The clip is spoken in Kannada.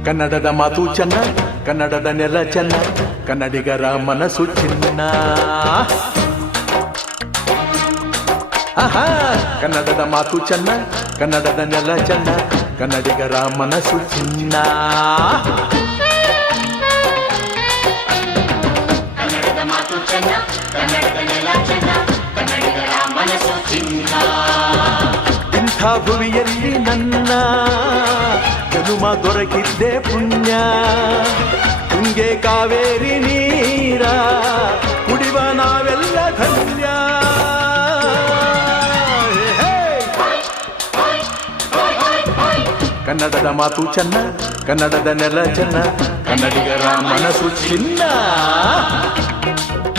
ಕನ್ನಡದ ಮಾತು ಚೆನ್ನ, ಕನ್ನಡದ ನೆಲ ಚೆನ್ನ, ಕನ್ನಡಿಗರ ಮನಸ್ಸು ಚಿನ್ನ. ಆಹಾ, ಕನ್ನಡದ ಮಾತು ಚೆನ್ನ, ಕನ್ನಡದ ನೆಲ ಚೆನ್ನ, ಕನ್ನಡಿಗರ ಮನಸ್ಸು ಚಿನ್ನ. ಕನ್ನಡದ ಮಾತು ಚೆನ್ನ, ಕನ್ನಡದ ನೆಲ ಚೆನ್ನ, ಕನ್ನಡಿಗರ ಮನಸ್ಸು ಚಿನ್ನ. ಇಂಥ ಭುವಿಯಲ್ಲಿ ನನ್ನ ಜನುಮ ದೊರಕಿದ್ದೆ ಪುಣ್ಯ. ತುಂಗೆ ಕಾವೇರಿ ನೀರ ಕುಡಿವ ನಾವೆಲ್ಲ ಧನ್ಯ. ಕನ್ನಡದ ಮಾತು ಚೆನ್ನ, ಕನ್ನಡದ ನೆಲ ಚೆನ್ನ, ಕನ್ನಡಿಗರ ಮನಸ್ಸು ಚಿನ್ನ.